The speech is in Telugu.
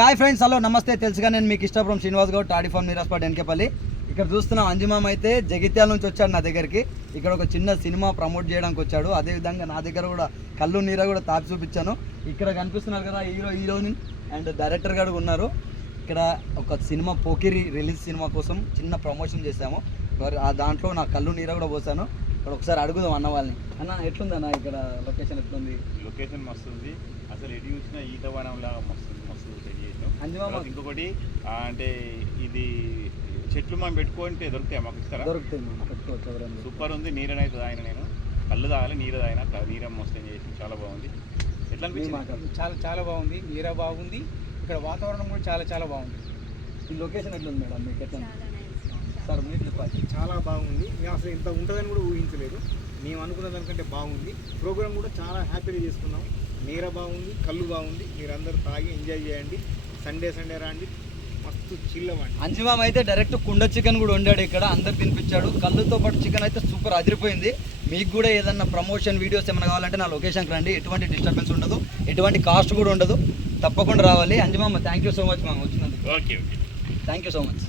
హాయ్ ఫ్రెండ్స్, హలో నమస్తే. తెలుసుగా నేను మీకు ఇష్టపురం శ్రీనివాస్ గౌడ్, టాడీ ఫార్మ్ నీరాస్పాట్ ఎన్కేపల్లి. ఇక్కడ చూస్తున్నాం అంజుమామ అయితే జగిత్యాల నుంచి వచ్చాడు నా దగ్గరికి. ఇక్కడ ఒక చిన్న సినిమా ప్రమోట్ చేయడానికి వచ్చాడు. అదేవిధంగా నా దగ్గర కూడా కళ్ళు నీర కూడా తాపి చూపించాను. ఇక్కడ కనిపిస్తున్నారు కదా హీరోయిన్ అండ్ డైరెక్టర్ గారు ఉన్నారు. ఇక్కడ ఒక సినిమా పోకిరి రిలీజ్ సినిమా కోసం చిన్న ప్రమోషన్ చేశాము. దాంట్లో నా కళ్ళు నీర కూడా పోసాను. ఇక్కడ ఒకసారి అడుగుదాం అన్న వాళ్ళని. అన్న ఎట్లుంది అన్న ఇక్కడ లొకేషన్ ఎట్లుంది? లొకేషన్ మస్తు ఉంది. అసలు ఎటు చూసినా ఈతవనంలాగా మస్తు సెట్ చేసాం. ఇంకొకటి అంటే ఇది చెట్లు మనం పెట్టుకుంటే దొరుకుతాయి, మాకు ఇస్తారా? దొరుకుతాయి, సూపర్ ఉంది. నీరనైతే తాగిన నేను, కళ్ళు తాగాలి, నీరు తాగిన, నీరం మస్తు చేసి చాలా బాగుంది. ఎట్లా అనిపించింది? చాలా చాలా బాగుంది. నీర బాగుంది, ఇక్కడ వాతావరణం కూడా చాలా చాలా బాగుంది. ఈ లొకేషన్ ఎట్లుంది మేడం మీకు? ఎట్లా సార్ మీరు చెప్పాలి. చాలా బాగుంది. మేము అసలు ఇంత ఉంటుందని కూడా ఊహించలేదు. మేము అనుకున్న దానికంటే బాగుంది. ప్రోగ్రామ్ కూడా చాలా హ్యాపీగా చేసుకున్నాం. నీర బాగుంది, కళ్ళు బాగుంది. మీరు అందరూ తాగి ఎంజాయ్ చేయండి. సండే రాండి, మస్తు చిల్లవండి. అంజుమామ అయితే డైరెక్ట్ కుండ చికెన్ కూడా వండాడు ఇక్కడ, అందరు తినిపించాడు. కళ్ళుతో పాటు చికెన్ అయితే సూపర్ అదిరిపోయింది. మీకు కూడా ఏదన్నా ప్రమోషన్ వీడియోస్ ఏమైనా కావాలంటే నా లొకేషన్కి రండి. ఎటువంటి డిస్టర్బెన్స్ ఉండదు, ఎటువంటి కాస్ట్ కూడా ఉండదు. తప్పకుండా రావాలి. అంజుమామ థ్యాంక్ యూ సో మచ్ మామ వచ్చినందుకు. Okay, thank you so much.